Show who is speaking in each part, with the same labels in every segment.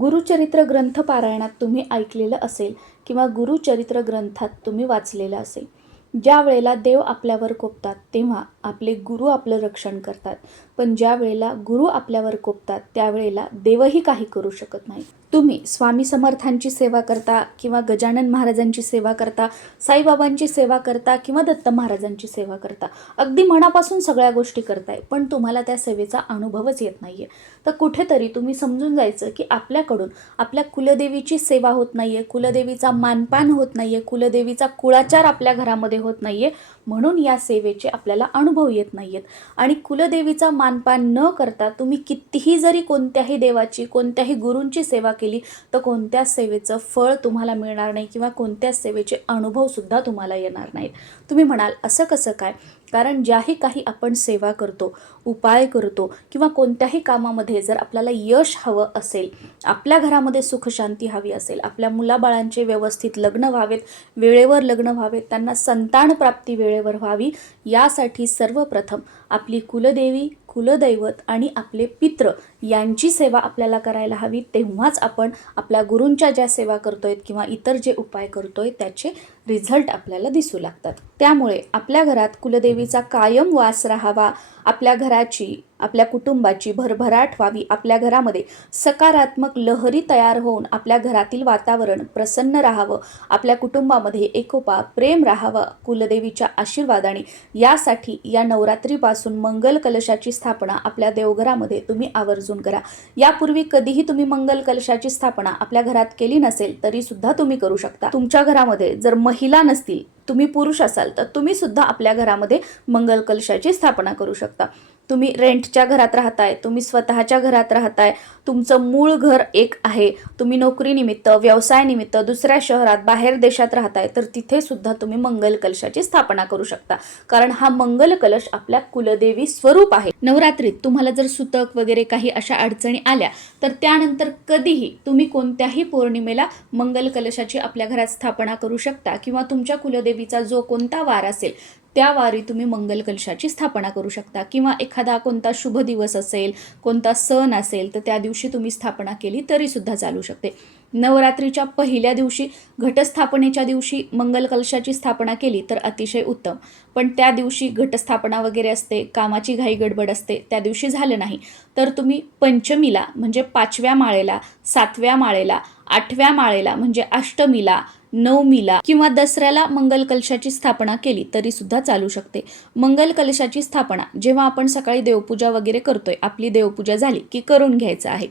Speaker 1: गुरुचरित्र ग्रंथ पारायणात तुम्ही ऐकलेलं असेल किंवा गुरुचरित्र ग्रंथात तुम्ही वाचलेलं असेल ज्या वेळेला देव आपल्यावर कोपतात तेव्हा आपले गुरु आपलं रक्षण करतात. पण ज्या वेळेला गुरु आपल्यावर कोपतात त्यावेळेला देवही काही करू शकत नाही. तुम्ही स्वामी समर्थांची सेवा करता किंवा गजानन महाराजांची सेवा करता साईबाबांची सेवा करता किंवा दत्त महाराजांची सेवा करता अगदी मनापासून सगळ्या गोष्टी करताय पण तुम्हाला त्या सेवेचा अनुभवच येत नाहीये. तर कुठेतरी तुम्ही समजून जायचं की आपल्याकडून आपल्या कुलदेवीची सेवा होत नाहीये कुलदेवीचा मानपान होत नाहीये कुलदेवीचा कुळाचार आपल्या घरामध्ये होत नाहीये म्हणून या सेवेचे आपल्याला अनुभव येत नाहीयेत. आणि कुलदेवीचा मानपान न करता तुम्ही कितीही जरी कोणत्याही देवाची कोणत्याही गुरूंची सेवा केली तर कोणत्याच सेवेचं फळ तुम्हाला मिळणार नाही किंवा कोणत्याच सेवेचे अनुभवसुद्धा तुम्हाला येणार नाहीत. तुम्ही म्हणाल असं कसं काय? कारण ज्याही काही आपण सेवा करतो उपाय करतो किंवा कोणत्याही कामामध्ये जर आपल्याला यश हवं असेल आपल्या घरामध्ये सुखशांती हवी असेल आपल्या मुलाबाळांचे व्यवस्थित लग्न व्हावेत वेळेवर लग्न व्हावेत त्यांना संतान प्राप्ती वेळेवर व्हावी यासाठी सर्वप्रथम आपली कुलदेवी कुलदैवत आणि आपले पित्र यांची सेवा आपल्याला करायला हवी तेव्हाच आपण आपल्या गुरूंच्या ज्या सेवा करतोय किंवा इतर जे उपाय करतोय त्याचे रिझल्ट आपल्याला दिसू लागतात. त्यामुळे आपल्या घरात कुलदेवीचा कायम वास राहावा आपल्या घराची आपल्या कुटुंबाची भरभराट व्हावी आपल्या घरामध्ये सकारात्मक लहरी तयार होऊन आपल्या घरातील वातावरण प्रसन्न राहावं आपल्या कुटुंबामध्ये एकोपा प्रेम राहावं कुलदेवीच्या आशीर्वादाने. यासाठी या नवरात्रीपासून मंगल कलशाची स्थापना आपल्या देवघरामध्ये तुम्ही आवर्जून करा. यापूर्वी कधीही तुम्ही मंगल कलशाची स्थापना आपल्या घरात केली नसेल तरी सुद्धा तुम्ही करू शकता. तुमच्या घरामध्ये जर महिला नसतील तुम्ही पुरुष असाल तर तुम्ही सुद्धा आपल्या घरामध्ये मंगल कलशाची स्थापना करू शकता. तुम्ही रेंटच्या घरात राहताय तुम्ही स्वतःच्या घरात राहताय तुमचं मूळ घर एक आहे तुम्ही नोकरीनिमित्त व्यवसायानिमित्त दुसऱ्या शहरात बाहेर देशात राहताय तर तिथे सुद्धा तुम्ही मंगल कलशाची स्थापना करू शकता. कारण हा मंगल कलश आपल्या कुलदेवी स्वरूप आहे. नवरात्रीत तुम्हाला जर सुतक वगैरे काही अशा अडचणी आल्या तर त्यानंतर कधीही तुम्ही कोणत्याही पौर्णिमेला मंगल कलशाची आपल्या घरात स्थापना करू शकता किंवा तुमच्या कुलदेवीचा जो कोणता वार असेल त्या वारी तुम्ही मंगल कलशाची स्थापना करू शकता. किंवा एखादा कोणता शुभ दिवस असेल कोणता सण असेल तर त्या दिवशी तुम्ही स्थापना केली तरीसुद्धा चालू शकते. नवरात्रीच्या पहिल्या दिवशी घटस्थापनेच्या दिवशी मंगल कलशाची स्थापना केली तर अतिशय उत्तम. पण त्या दिवशी घटस्थापना वगैरे असते कामाची घाई गडबड असते त्या दिवशी झालं नाही. तर तुम्ही पंचमीला म्हणजे पाचव्या माळेला सातव्या माळेला आठव्या माळेला म्हणजे अष्टमीला नवमीला किंवा दसऱ्याला मंगल कलशाची स्थापना केली तरी सुद्धा चालू शकते. मंगल कलशाची स्थापना जेव्हा आपण सकाळी देवपूजा वगैरे करतोय आपली देवपूजा झाली की करून घ्यायचं आहे.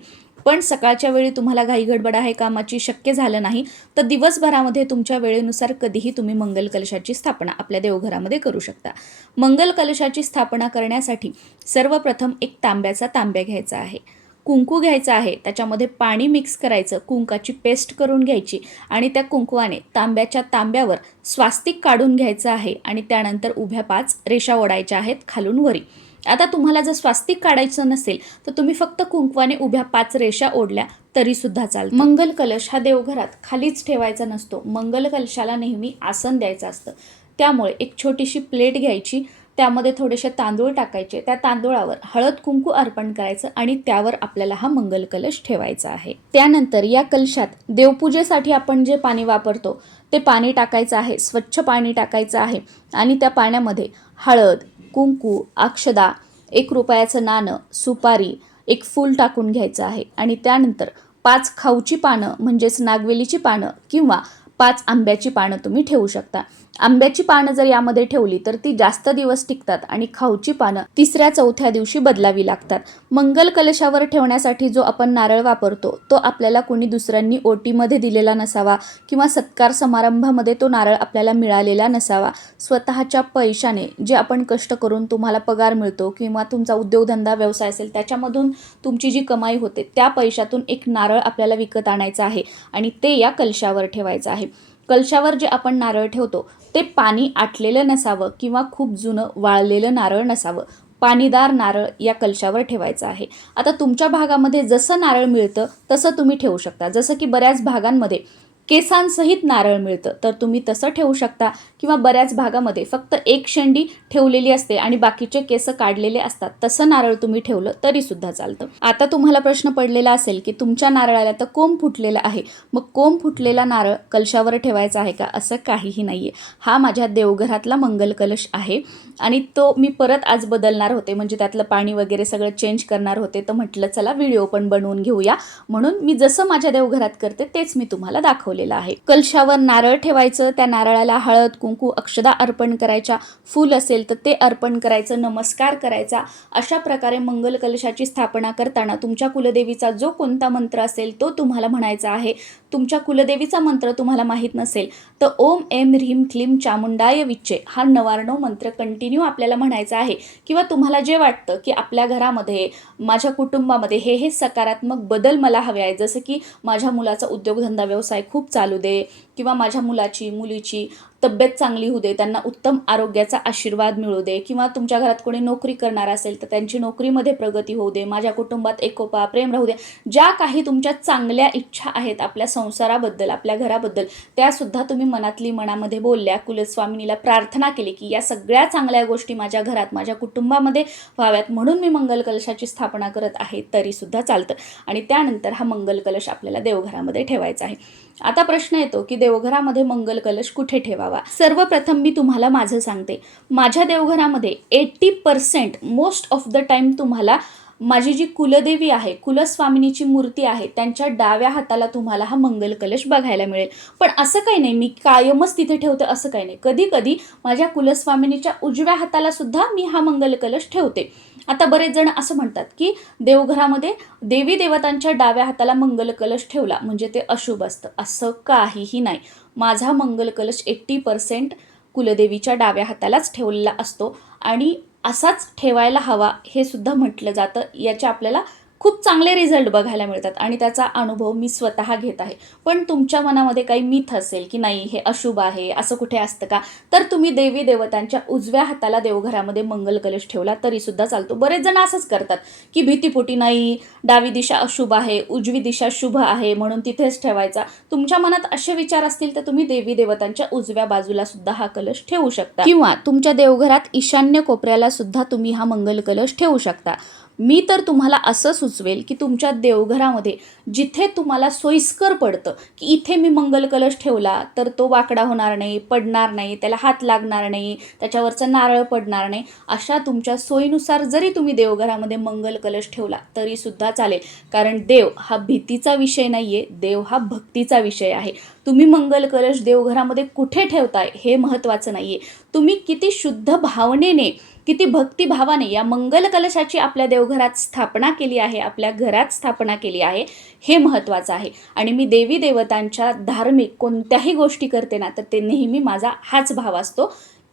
Speaker 1: पण सकाळच्या वेळी तुम्हाला घाई गडबड आहे कामाची शक्य झालं नाही तर दिवसभरामध्ये तुमच्या वेळेनुसार कधीही तुम्ही मंगल कलशाची स्थापना आपल्या देवघरामध्ये करू शकता. मंगल कलशाची स्थापना करण्यासाठी सर्वप्रथम एक तांब्याचा तांब्या घ्यायचा आहे. कुंकू घ्यायचं आहे त्याच्यामध्ये पाणी मिक्स करायचं कुंकाची पेस्ट करून घ्यायची आणि त्या कुंकवाने तांब्याच्या तांब्यावर स्वास्तिक काढून घ्यायचं आहे आणि त्यानंतर उभ्या पाच रेषा ओढायच्या आहेत खालून वरी. आता तुम्हाला जर स्वास्तिक काढायचं नसेल तर तुम्ही फक्त कुंकवाने उभ्या पाच रेषा ओढल्या तरी सुद्धा चाल मंगल कलश हा देवघरात खालीच ठेवायचा नसतो. मंगल कलशाला नेहमी आसन द्यायचं असतं. त्यामुळे एक छोटीशी प्लेट घ्यायची त्यामध्ये थोडेसे तांदूळ टाकायचे. त्या तांदूळावर हळद कुंकू अर्पण करायचं आणि त्यावर आपल्याला हा मंगल कलश ठेवायचा आहे. त्यानंतर या कलशात देवपूजेसाठी आपण जे पाणी वापरतो ते पाणी टाकायचं आहे. स्वच्छ पाणी टाकायचं आहे आणि त्या पाण्यामध्ये हळद कुंकू अक्षदा एक रुपयाचं नाणं सुपारी एक फूल टाकून घ्यायचं आहे. आणि त्यानंतर पाच खाऊची पानं म्हणजेच नागवेलीची पानं किंवा पाच आंब्याची पानं तुम्ही ठेवू शकता. आंब्याची पानं जर यामध्ये ठेवली तर ती जास्त दिवस टिकतात आणि खाऊची पानं तिसऱ्या चौथ्या दिवशी बदलावी लागतात. मंगल कलशावर ठेवण्यासाठी जो आपण नारळ वापरतो तो आपल्याला कोणी दुसऱ्यांनी ओटीमध्ये दिलेला नसावा किंवा सत्कार समारंभामध्ये तो नारळ आपल्याला मिळालेला नसावा. स्वतःच्या पैशाने जे आपण कष्ट करून तुम्हाला पगार मिळतो किंवा तुमचा उद्योगधंदा व्यवसाय असेल त्याच्यामधून तुमची जी कमाई होते त्या पैशातून एक नारळ आपल्याला विकत आणायचं आहे आणि ते या कलशावर ठेवायचं आहे. कलशावर जे आपण नारळ ठेवतो ते पाणी आटलेलं नसावं किंवा खूप जुनं वाळलेलं नारळ नसावं. पाणीदार नारळ या कलशावर ठेवायचं आहे. आता तुमच्या भागामध्ये जसं नारळ मिळतं तसं तुम्ही ठेवू शकता. जसं की बऱ्याच भागांमध्ये केसांसहित नारळ मिळतं. तर तुम्ही तसं ठेवू शकता किंवा बऱ्याच भागामध्ये फक्त एक शेंडी ठेवलेली असते आणि बाकीचे केस काढलेले असतात. तसं नारळ तुम्ही ठेवलं तरी सुद्धा चालतं. आता तुम्हाला प्रश्न पडलेला असेल की तुमच्या नारळाला तर कोंब फुटलेला आहे. मग कोंब फुटलेला नारळ कलशावर ठेवायचा आहे का? असं काहीही नाही आहे हा माझ्या देवघरातला मंगल कलश आहे आणि तो मी परत आज बदलणार होते. म्हणजे त्यातलं पाणी वगैरे सगळं चेंज करणार होते. तर म्हटलं चला व्हिडिओ पण बनवून घेऊया. म्हणून मी जसं माझ्या देवघरात करते तेच मी तुम्हाला दाखवलेलं आहे. कलशावर नारळ ठेवायचं त्या नारळाला हळद कुंकू अक्षदा अर्पण करायच्या. फूल असेल तर ते अर्पण करायचं नमस्कार करायचा. अशा प्रकारे मंगल कलशाची स्थापना करताना तुमच्या कुलदेवीचा जो कोणता मंत्र असेल तो तुम्हाला म्हणायचा आहे. तुमच्या कुलदेवीचा मंत्र तुम्हाला माहीत नसेल तर ओम एम ह्रीम क्लीम चामुंडाय विच्चे हा नवारणव मंत्र कंटिन्यू आपल्याला म्हणायचा आहे. किंवा तुम्हाला जे वाटतं की आपल्या घरामध्ये माझ्या कुटुंबामध्ये हे हे सकारात्मक बदल मला हवे आहे जसं की माझ्या मुलाचा उद्योगधंदा व्यवसाय खूप खूप चालू दे किंवा माझ्या मुलाची मुलीची. तब्येत चांगली होऊ दे त्यांना उत्तम आरोग्याचा आशीर्वाद मिळू दे किंवा तुमच्या घरात कोणी नोकरी करणार असेल तर त्यांची नोकरीमध्ये प्रगती होऊ दे माझ्या कुटुंबात एकोपा प्रेम राहू दे. ज्या काही तुमच्या चांगल्या इच्छा आहेत आपल्या संसाराबद्दल आपल्या घराबद्दल त्यासुद्धा तुम्ही मनातली मनामध्ये बोलल्या कुलस्वामिनीला प्रार्थना केली की या सगळ्या चांगल्या गोष्टी माझ्या घरात माझ्या कुटुंबामध्ये व्हाव्यात म्हणून मी मंगल कलशाची स्थापना करत आहे तरीसुद्धा चालतं. आणि त्यानंतर हा मंगल कलश आपल्याला देवघरामध्ये ठेवायचा आहे. आता प्रश्न येतो की देवघरामध्ये मंगल कलश कुठे ठेवावा? सर्वप्रथम मी तुम्हाला माझं सांगते. माझ्या देवघरामध्ये eighty percent most of the time तुम्हाला माझी जी कुलदेवी आहे कुलस्वामिनीची मूर्ती आहे त्यांच्या डाव्या हाताला तुम्हाला हा मंगल कलश बघायला मिळेल. पण असं काही नाही मी कायमच तिथे ठेवते असं काही नाही. कधी कधी माझ्या कुलस्वामिनीच्या उजव्या हाताला सुद्धा मी हा मंगल कलश ठेवते. आता बरेच जण असं म्हणतात की देवघरामध्ये देवी देवतांच्या डाव्या हाताला मंगल कलश ठेवला म्हणजे ते अशुभ असतं. असं काहीही नाही. माझा मंगलकलश एट्टी पर्सेंट कुलदेवीच्या डाव्या हातालाच ठेवलेला असतो आणि असाच ठेवायला हवा हे सुद्धा म्हटलं जातं. याच्या आपल्याला खूप चांगले रिझल्ट बघायला मिळतात आणि त्याचा अनुभव मी स्वतः घेत आहे. पण तुमच्या मनामध्ये काही मिथ असेल की नाही हे अशुभ आहे असं कुठे असतं का? तर तुम्ही देवी देवतांच्या उजव्या हाताला देवघरामध्ये मंगल कलश ठेवला तरी सुद्धा चालतो. बरेच जण असंच करतात की भीतीपोटी नाही डावी दिशा अशुभ आहे उजवी दिशा शुभ आहे म्हणून तिथेच ठेवायचा. तुमच्या मनात असे विचार असतील तर तुम्ही देवी देवतांच्या उजव्या बाजूला सुद्धा हा कलश ठेवू शकता. किंवा तुमच्या देवघरात ईशान्य कोपऱ्याला सुद्धा तुम्ही हा मंगल कलश ठेवू शकता. मी तर तुम्हाला असं सुचवेल की तुमच्या देवघरामध्ये जिथे तुम्हाला सोयीस्कर पडतं की इथे मी मंगल कलश ठेवला तर तो वाकडा होणार नाही पडणार नाही त्याला हात लागणार नाही त्याच्यावरचं नारळ पडणार नाही अशा तुमच्या सोयीनुसार जरी तुम्ही देवघरामध्ये मंगल कलश ठेवला तरी सुद्धा चालेल. कारण देव हा भीतीचा विषय नाही आहे देव हा भक्तीचा विषय आहे. तुम्ही मंगल कलश देवघरामध्ये कुठे ठेवताय हे महत्त्वाचं नाही आहे तुम्ही किती शुद्ध भावनेने किती भक्तिभावाने या मंगल कलशाची आपल्या देवघरात स्थापना केली आहे आपल्या घरात स्थापना केली आहे हे महत्त्वाचं आहे. आणि मी देवी देवतांच्या धार्मिक कोणत्याही गोष्टी करते ना तर ते नेहमी माझा हाच भाव असतो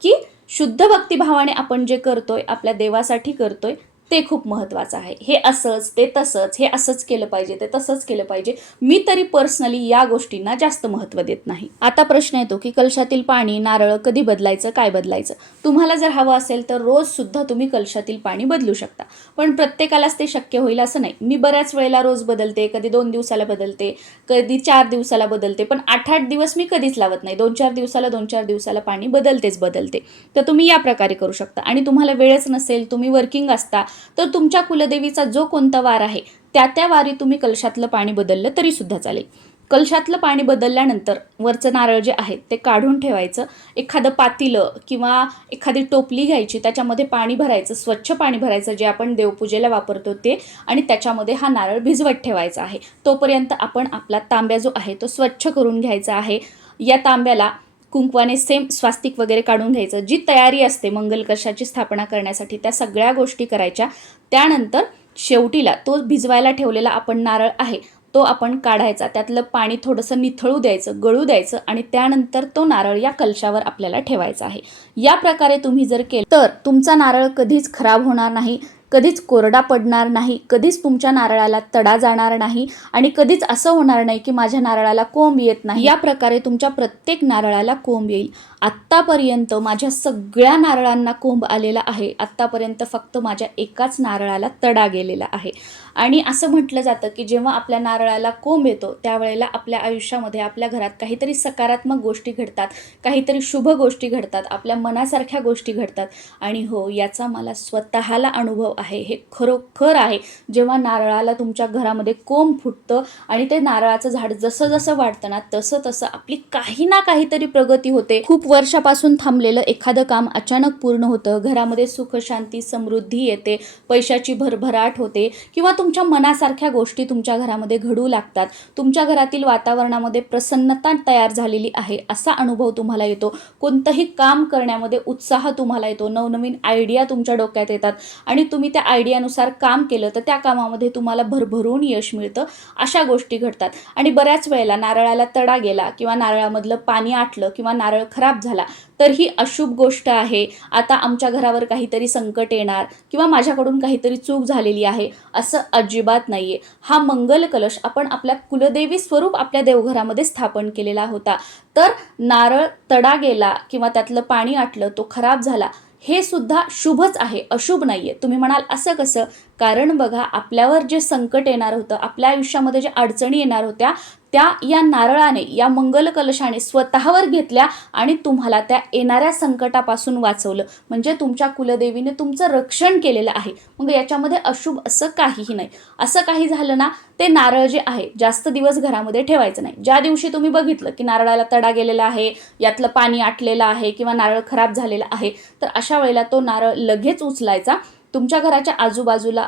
Speaker 1: की शुद्ध भक्तिभावाने आपण जे करतोय आपल्या देवासाठी करतोय ते खूप महत्त्वाचं आहे. हे असंच ते तसंच हे असंच केलं पाहिजे ते तसंच केलं पाहिजे. मी तरी पर्सनली या गोष्टींना जास्त महत्त्व देत नाही. आता प्रश्न येतो की कलशातील पाणी नारळ कधी बदलायचं काय बदलायचं? तुम्हाला जर हवं असेल तर रोजसुद्धा तुम्ही कलशातील पाणी बदलू शकता. पण प्रत्येकालाच ते शक्य होईल असं नाही. मी बऱ्याच वेळेला रोज बदलते कधी दोन दिवसाला बदलते कधी चार दिवसाला बदलते पण आठ आठ दिवस मी कधीच लावत नाही. दोन चार दिवसाला दोन चार दिवसाला पाणी बदलतेच बदलते. तर तुम्ही या प्रकारे करू शकता. आणि तुम्हाला वेळच नसेल तुम्ही वर्किंग असता तर तुमच्या कुलदेवीचा जो कोणता वार आहे त्या त्या वारी तुम्ही कलशातलं पाणी बदललं तरी सुद्धा चालेल. कलशातलं पाणी बदलल्यानंतर वरचं नारळ जे आहे ते काढून ठेवायचं. एखादं पातीलं किंवा एखादी टोपली घ्यायची त्याच्यामध्ये पाणी भरायचं स्वच्छ पाणी भरायचं जे आपण देवपूजेला वापरतो ते आणि त्याच्यामध्ये हा नारळ भिजवत ठेवायचा आहे. तोपर्यंत आपण आपला तांब्या जो आहे तो स्वच्छ करून घ्यायचा आहे. या तांब्याला कुंकवाने सेम स्वास्तिक वगैरे काढून घ्यायचं. जी तयारी असते मंगल स्थापना करण्यासाठी त्या सगळ्या गोष्टी करायच्या. त्यानंतर शेवटीला तो भिजवायला ठेवलेला आपण नारळ आहे तो आपण काढायचा. त्यातलं पाणी थोडंसं निथळू द्यायचं गळू द्यायचं आणि त्यानंतर तो नारळ या कलशावर आपल्याला ठेवायचा आहे. या प्रकारे तुम्ही जर केलं तर तुमचा नारळ कधीच खराब होणार नाही. कधीच कोरडा पडणार नाही कधीच तुमच्या नारळाला तडा जाणार नाही आणि कधीच असं होणार नाही की माझ्या नारळाला कोंब येत नाही. या प्रकारे तुमच्या प्रत्येक नारळाला कोंब येईल. आत्तापर्यंत माझ्या सगळ्या नारळांना कोंब आलेला आहे. आत्तापर्यंत फक्त माझ्या एकाच नारळाला तडा गेलेला आहे. आणि असं म्हटलं जातं की जेव्हा आपल्या नारळाला कोंब येतो त्यावेळेला आपल्या आयुष्यामध्ये आपल्या घरात काहीतरी सकारात्मक गोष्टी घडतात काहीतरी शुभ गोष्टी घडतात आपल्या मनासारख्या गोष्टी घडतात. आणि हो याचा मला स्वतःला अनुभव आहे. हे खरोखर आहे. जेव्हा नारळाला तुमच्या घरामध्ये कोंब फुटतं आणि ते नारळाचं झाड जसं जसं वाढतं ना तसं तसं आपली काही ना काहीतरी प्रगती होते. खूप वर्षापासून थांबलेलं एखादं काम अचानक पूर्ण होतं घरामध्ये सुख शांती समृद्धी येते पैशाची भरभराट होते किंवा तुमच्या मनासारख्या गोष्टी तुमच्या घरामध्ये घडू लागतात तुमच्या घरातील वातावरणामध्ये प्रसन्नता तयार झालेली आहे असा अनुभव तुम्हाला येतो. कोणतंही काम करण्यामध्ये उत्साह तुम्हाला येतो नवनवीन आयडिया तुमच्या डोक्यात येतात आणि तुम्ही त्या आयडियानुसार काम केलं तर त्या कामामध्ये तुम्हाला भरभरून यश मिळतं अशा गोष्टी घडतात. आणि बऱ्याच वेळेला नारळाला तडा गेला किंवा नारळामधलं पाणी आटलं किंवा नारळ खराब झाला. तर ही अशुभ गोष्ट आहे. आता आमच्या घरावर काहीतरी संकट येणार किंवा माझ्याकडून काहीतरी चूक झालेली आहे असं अजिबात नाही आहे हा मंगल कलश आपण आपल्या कुलदेवी स्वरूप आपल्या देवघरामध्ये स्थापन केलेला होता. तर नारळ तडा गेला किंवा त्यातलं पाणी आटलं तो खराब झाला हे सुद्धा शुभच आहे अशुभ नाही आहे तुम्ही म्हणाल असं कसं? कारण बघा आपल्यावर जे संकट येणार होतं आपल्या आयुष्यामध्ये ज्या अडचणी येणार होत्या त्या या नारळाने या मंगल कलशाने स्वतःवर घेतल्या आणि तुम्हाला त्या येणाऱ्या संकटापासून वाचवलं. म्हणजे तुमच्या कुलदेवीने तुमचं रक्षण केलेलं आहे. मग याच्यामध्ये अशुभ असं काहीही नाही. असं काही झालं ना ते नारळ जे आहे जास्त दिवस घरामध्ये ठेवायचं नाही. ज्या दिवशी तुम्ही बघितलं की नारळाला तडा गेलेला आहे यातलं पाणी आटलेलं आहे किंवा नारळ खराब झालेला आहे तर अशा वेळेला तो नारळ लगेच उचलायचा. तुमच्या घराच्या आजूबाजूला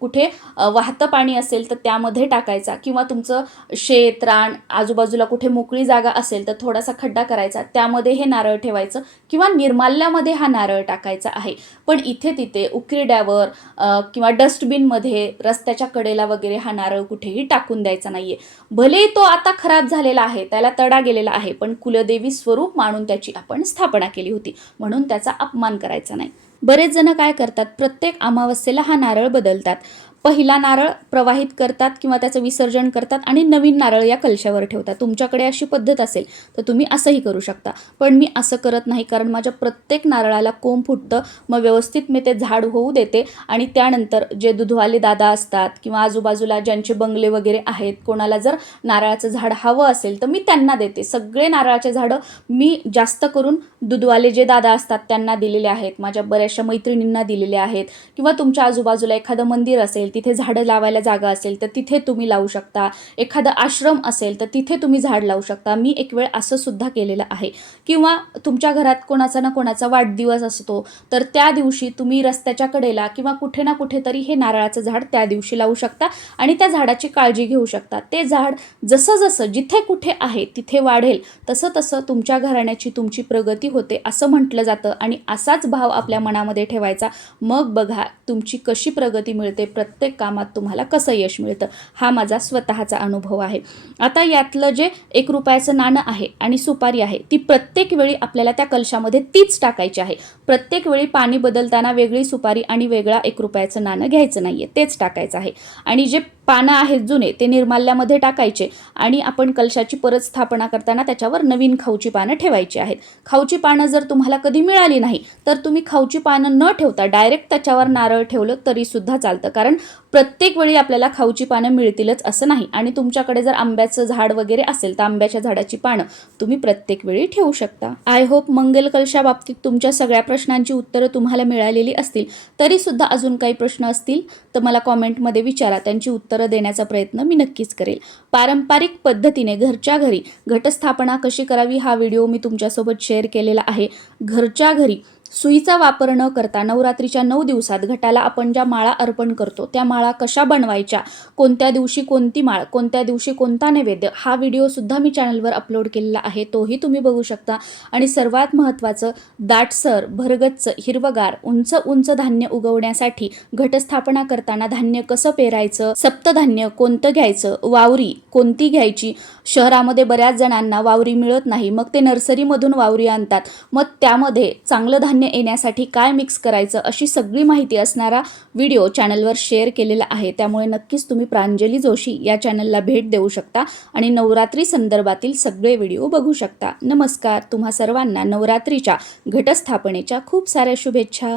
Speaker 1: कुठे वाहतं पाणी असेल तर त्यामध्ये टाकायचा किंवा तुमचं शेत रान आजूबाजूला कुठे मोकळी जागा असेल तर थोडासा खड्डा करायचा त्यामध्ये हे नारळ ठेवायचं किंवा निर्माल्यामध्ये हा नारळ टाकायचा आहे. पण इथे तिथे उकिरड्यावर किंवा डस्टबिनमध्ये रस्त्याच्या कडेला वगैरे हा नारळ कुठेही टाकून द्यायचा नाही आहे भले तो आता खराब झालेला आहे त्याला तडा गेलेला आहे पण कुलदेवी स्वरूप मानून त्याची आपण स्थापना केली होती. म्हणून त्याचा अपमान करायचा नाही. बरेच जण काय करतात प्रत्येक अमावस्येला हा नारळ बदलतात. पहिला नारळ प्रवाहित करतात किंवा त्याचं विसर्जन करतात आणि नवीन नारळ या कलशावर ठेवतात. तुमच्याकडे अशी पद्धत असेल तर तुम्ही असंही करू शकता. पण मी असं करत नाही कारण माझ्या प्रत्येक नारळाला कोंब फुटतं मग व्यवस्थित मी ते झाड होऊ देते आणि त्यानंतर जे दुधवाले दादा असतात किंवा आजूबाजूला ज्यांचे बंगले वगैरे आहेत कोणाला जर नारळाचं झाड हवं असेल तर मी त्यांना देते. सगळे नारळाचे झाडं मी जास्त करून दुधवाले जे दादा असतात त्यांना दिलेले आहेत. माझ्या बऱ्याचशा मैत्रिणींना दिलेले आहेत. किंवा तुमच्या आजूबाजूला एखादं मंदिर असेल तिथे झाडं लावायला जागा असेल तर तिथे तुम्ही लावू शकता. एखादं आश्रम असेल तर तिथे तुम्ही झाड लावू शकता. मी एक वेळ असं सुद्धा केलेलं आहे. किंवा तुमच्या घरात कोणाचा ना कोणाचा वाढदिवस असतो तर त्या दिवशी तुम्ही रस्त्याच्या कडेला किंवा कुठे ना कुठेतरी हे नारळाचं झाड त्या दिवशी लावू शकता आणि त्या झाडाची काळजी घेऊ शकता. ते झाड जसं जसं जिथे कुठे आहे तिथे वाढेल तसं तसं तुमच्या घराण्याची तुमची प्रगती होते असं म्हटलं जातं. आणि असाच भाव आपल्या मनामध्ये ठेवायचा. मग बघा तुमची कशी प्रगती मिळते प्रत्येक प्रत्येक कामात तुम्हाला कसं यश मिळतं हा माझा स्वतःचा अनुभव आहे. आता यातलं जे एक रुपयाचं नाणं आहे आणि सुपारी आहे ती प्रत्येक वेळी आपल्याला त्या कलशामध्ये तीच टाकायची आहे. प्रत्येक वेळी पाणी बदलताना वेगळी सुपारी आणि वेगळा एक रुपयाचं नाणं घ्यायचं नाही आहे तेच टाकायचं आहे. आणि जे पानं आहेत जुने ते निर्माल्यामध्ये टाकायचे आणि आपण कलशाची परत स्थापना करताना त्याच्यावर नवीन खाऊची पानं ठेवायची आहेत. खाऊची पानं जर तुम्हाला कधी मिळाली नाही तर तुम्ही खाऊची पानं न ठेवता डायरेक्ट त्याच्यावर नारळ ठेवलं तरीसुद्धा चालतं. कारण प्रत्येक वेळी आपल्याला खाऊची पानं मिळतीलच असं नाही. आणि तुमच्याकडे जर आंब्याचं झाड वगैरे असेल तर आंब्याच्या झाडाची पानं तुम्ही प्रत्येक वेळी ठेवू शकता. आय होप मंगल कलशा बाबतीत तुमच्या सगळ्या प्रश्नांची उत्तरं तुम्हाला मिळालेली असतील. तरीसुद्धा अजून काही प्रश्न असतील तर मला कॉमेंटमध्ये विचारा. त्यांची उत्तरं देण्याचा प्रयत्न मी नक्कीच करेल. पारंपरिक पद्धतीने घरच्या घरी घटस्थापना कशी करावी हा व्हिडिओ मी तुमच्यासोबत शेअर केलेला आहे. घरच्या घरी सुईचा वापर न करता नवरात्रीच्या नऊ दिवसात घटाला आपण ज्या माळा अर्पण करतो त्या माळा कशा बनवायच्या कोणत्या दिवशी कोणती माळ कोणत्या दिवशी कोणता नैवेद्य हा व्हिडिओसुद्धा मी चॅनलवर अपलोड केलेला आहे तोही तुम्ही बघू शकता. आणि सर्वात महत्त्वाचं दाटसर भरगच्च हिरवगार उंच उंच धान्य उगवण्यासाठी घटस्थापना करताना धान्य कसं पेरायचं सप्तधान्य कोणतं घ्यायचं वावरी कोणती घ्यायची शहरामध्ये बऱ्याच जणांना वावरी मिळत नाही मग ते नर्सरीमधून वावरी आणतात मग त्यामध्ये चांगलं धान्य धान्य येण्यासाठी काय मिक्स करायचं अशी सगळी माहिती असणारा व्हिडिओ चॅनलवर शेअर केलेला आहे. त्यामुळे नक्कीच तुम्ही प्रांजली जोशी या चॅनलला भेट देऊ शकता आणि नवरात्री संदर्भातील सगळे व्हिडिओ बघू शकता. नमस्कार तुम्हा सर्वांना नवरात्रीच्या घटस्थापनेच्या खूप साऱ्या शुभेच्छा.